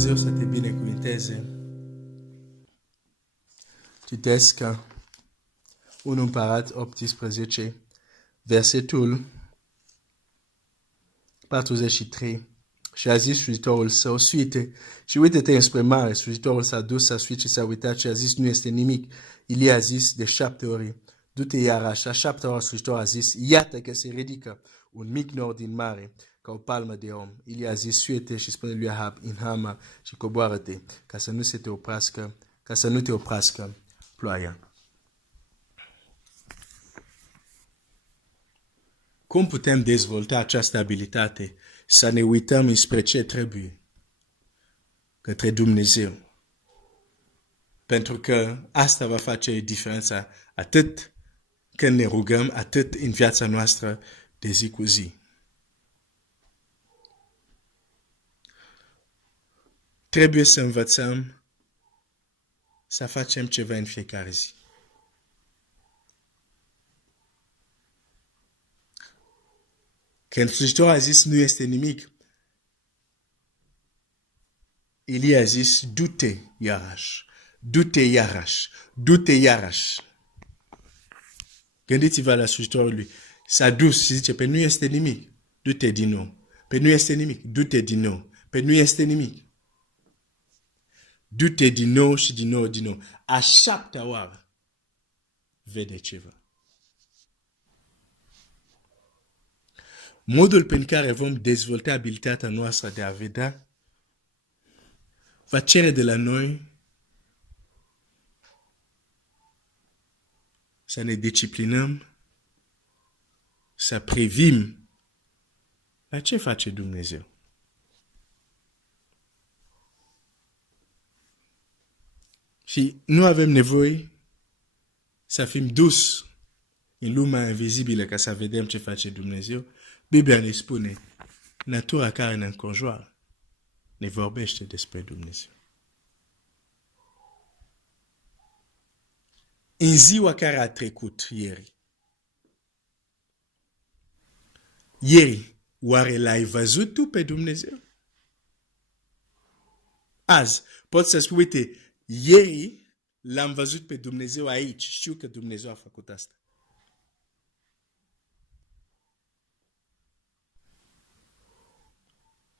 Dumnezeu să te binecuvinteze. Citesc 1 Împărați 18, versetul 43. Și a zis slujitorul său, suite, și uite-te înspre mare. Slujitorul s-a dus, s-a suit și s-a uitat și a zis, nu este nimic. Ilie a zis de 7 ori, du-te iarăși. A 7 ori slujitorul a zis, iată că se ridică un mic nor din mare, ca o palmă de om. Ilie a zis, suite și spune lui Ahab, inhama și coboară-te, ca să nu te oprească ploaia. Cum putem dezvolta această abilitate să ne uităm înspre ce trebuie? Către Dumnezeu. Pentru că asta va face diferența atât când ne rugăm, atât în viața noastră de zi cu zi. Trebuie să învățăm să facem ceva în fiecare zi. Când slujitorul a zis nu este nimic, Ilie a zis du-te iarăși, du-te iarăși, du-te iarăși. Gândiți-vă la slujitorul lui. S-a dus și zice, pe nu este nimic, du-te din nou. Pe nu este nimic, du-te din nou. Pe nu este nimic. Du-te din nou și din nou, din nou. A 7-a oară vede ceva. Modul prin care vom dezvolta abilitatea noastră de a vedea va cere de la noi să ne disciplinăm, să privim la ce face Dumnezeu. Și nu avem nevoie să fim dus în lumea invizibilă ca să vedem ce face Dumnezeu. Biblia ne spune, natura care ne înconjoară ne vorbește despre Dumnezeu. În ziua care a trecut ieri, oare l-ai văzut tu pe Dumnezeu? Azi, poți să spui, uite, ieri l-am văzut pe Dumnezeu aici, știu că Dumnezeu a făcut asta.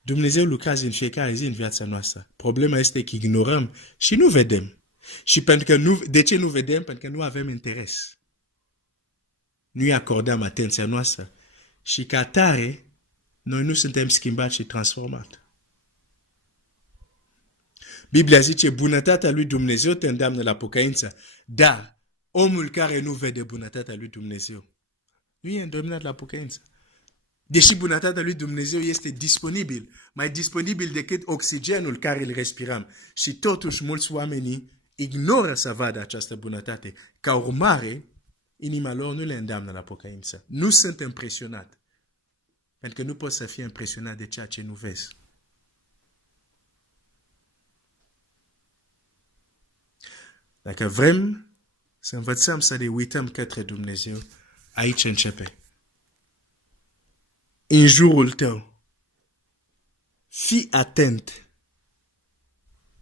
Dumnezeu lucrează în fiecare zi în viața noastră. Problema este că ignorăm și nu vedem. Și de ce nu vedem? Pentru că nu avem interes. Nu-i acordăm atenția noastră. Și ca tare, noi nu suntem schimbați și transformați. Biblia zice, bunătatea lui Dumnezeu te îndeamnă la pocăință. Dar omul care nu vede bunătatea lui Dumnezeu nu e îndemnat la pocăință. Deși bunătatea lui Dumnezeu este disponibil, mai disponibil decât oxigenul care îl respirăm. Și totuși mulți oameni ignoră să vadă această bunătate. Ca urmare, inima lor nu le îndeamnă la pocăință. Nu sunt impresionat. Pentru că nu poți să fii impresionat de ceea ce nu vezi. Dacă vrem să învățăm să ne uităm către Dumnezeu, aici începe. În jurul tău, fii atent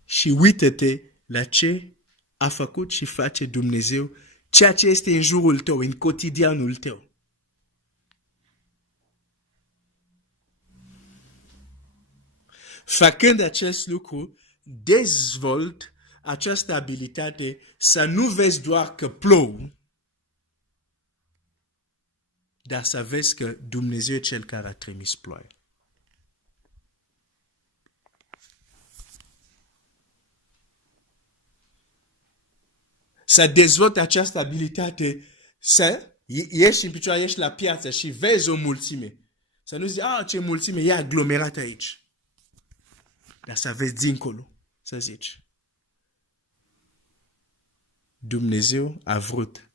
și uită-te la ce a făcut și face Dumnezeu, ceea ce este în jurul tău, în cotidianul tău. Făcând acest lucru, dezvolt această abilitate să nu vezi doar că plouă, dar să vezi că Dumnezeu e Cel care a trimis ploaie. Să dezvolți această abilitate, să ieși în picioare, ieși la piață și vezi o mulțime. Să nu zici, ce mulțime, e aglomerat aici. Dar să vezi dincolo, să zici. Dumnezeu a vrut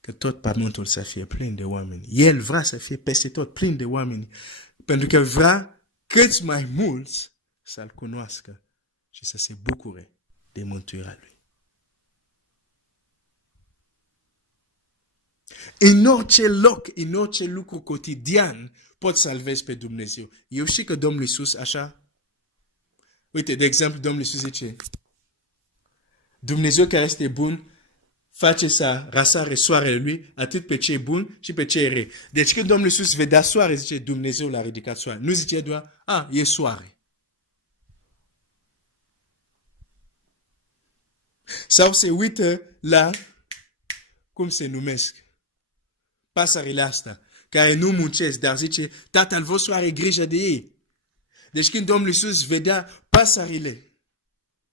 că tot pământul să fie plin de oameni. El vrea să fie peste tot plin de oameni. Pentru că vrea cât mai mulți să-L cunoască și să se bucure de mântuirea Lui. În orice loc, în orice lucru cotidian, poți să-L vezi pe Dumnezeu. Eu știu că Domnul Iisus așa Uite, de exemplu, Domnul Iisus zice, Dumnezeu care este bun, face să răsare soarele lui atât pe cei buni și pe cei rei. Deci când Domnul Iisus vedea soare, zice, Dumnezeu l-a ridicat soare. Nu zice doar, e soare. Sau se uită la, cum se numesc, pasările astea, care nu muncesc, dar zice, Tatăl vostru are grijă de ei. Deci când Domnul Iisus vedea pasările,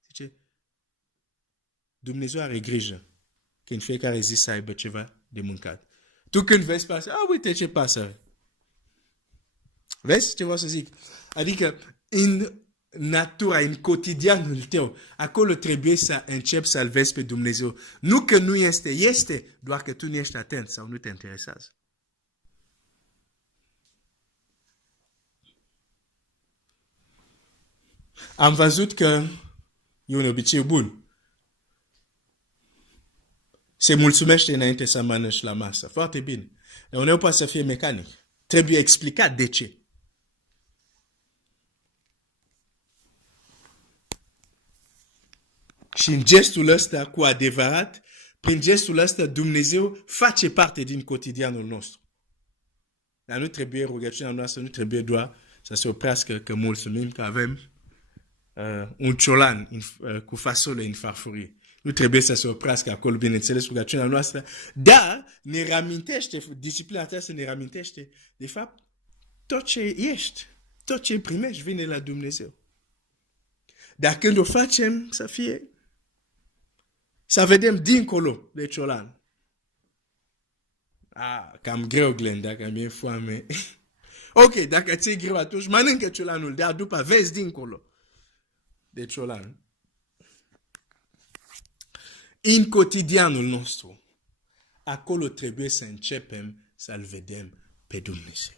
zice, Dumnezeu are grijă când fiecare zi să aibă ceva de mâncat. Tu când vezi pasăre, uite ce pasăre. Vezi ce vreau să zic? Adică, în natura, în cotidianul tău, acolo trebuie să începi să-L vezi pe Dumnezeu. Nu că nu este, doar că tu nu ești atent sau nu te interesează. Am văzut că e un obicei bun. Se mulțumește înainte să mănânci la masă. Foarte bine. Dar uneori poate să fie mecanic. Trebuie explicat de ce. Și în gestul ăsta, cu adevărat, prin gestul ăsta, Dumnezeu face parte din cotidianul nostru. Dar nu trebuie, rugăciunea noastră nu trebuie doar să se oprească că mulțumim că avem un ciolan cu fasole în farfurie. Nu trebuie să se oprească acolo, bineînțeles, rugăciunea noastră, dar ne reamintește, disciplina aceasta ne reamintește, de fapt, tot ce ești, tot ce primești vine la Dumnezeu. Dar când o facem, să vedem dincolo de ciolan. Cam greu, Glenn, dacă mi-e foame. Ok, dacă ți-e greu atunci, mănâncă ciolanul, dar după vezi dincolo de ciolan. În cotidianul nostru, acolo trebuie să începem să-L vedem pe Dumnezeu.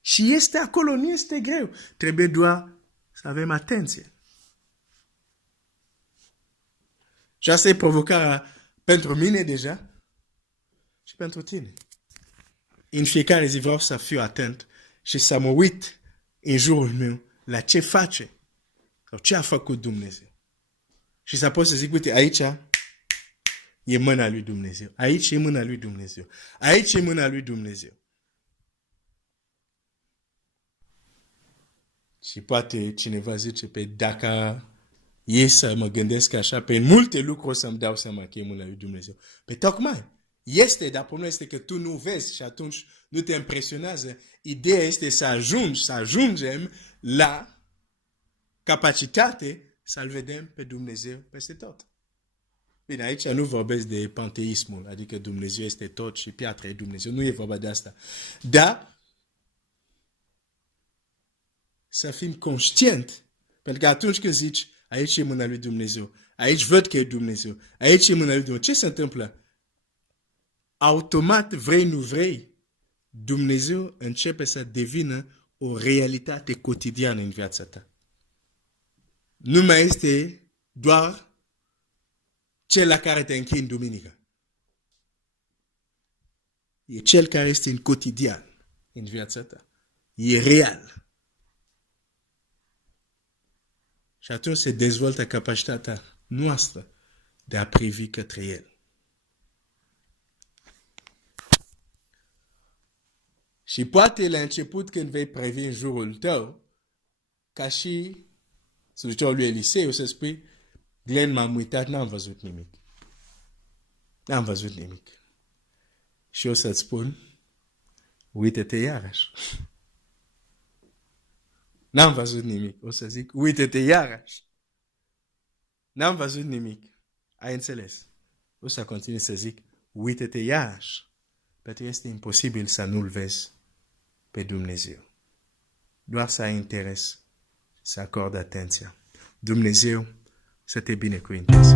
Și este acolo, nu este greu. Trebuie doar să avem atenție. Și asta e provocarea pentru mine deja și pentru tine. În fiecare zi vreau să fiu atent și să mă uit în jurul meu la ce face sau ce a făcut Dumnezeu. Și să pot să zic, uite, aici e mâna lui Dumnezeu. Aici e mâna lui Dumnezeu. Aici e mâna lui Dumnezeu. Și poate cineva zice, pe dacă e să mă gândesc așa, pe multe lucruri o să-mi dau seama că e mâna lui Dumnezeu. Pe tocmai, este, dar problema este că tu nu vezi și atunci nu te impresionează. Ideea este să ajungem la capacitate să-L vedem pe Dumnezeu peste tot. Bine, aici nu vorbesc de panteismul, adică Dumnezeu este tot și piatra e Dumnezeu. Nu e vorba de asta. Dar să fim conștient, pentru că atunci când zici, aici e mâna lui Dumnezeu, aici văd că e Dumnezeu, aici e mâna lui Dumnezeu, ce se întâmplă? Automat, vrei, nu vrei, Dumnezeu începe să devină o realitate cotidiană în viața ta. Nu mai este doar cel la care te închini duminică. E cel care este în cotidian în viața ta. E real. Și atunci se dezvoltă capacitatea noastră de a privi către El. Și poate la început când vei privi în jurul tău, ca și slujitorul lui Elisei, o să spui, Glenn, m-am uitat, n-am văzut nimic. N-am văzut nimic. Și o să-ți spun, uite-te iarăși. N-am văzut nimic. O să zic, uite-te iarăși. N-am văzut nimic. Ai înțeles? O să continui să zic, uite-te iarăși. Pentru că este imposibil să nu-L vezi pe Dumnezeu. Doar să ai interes, să acorde atenția. Dumnezeu să te binecuvinteze.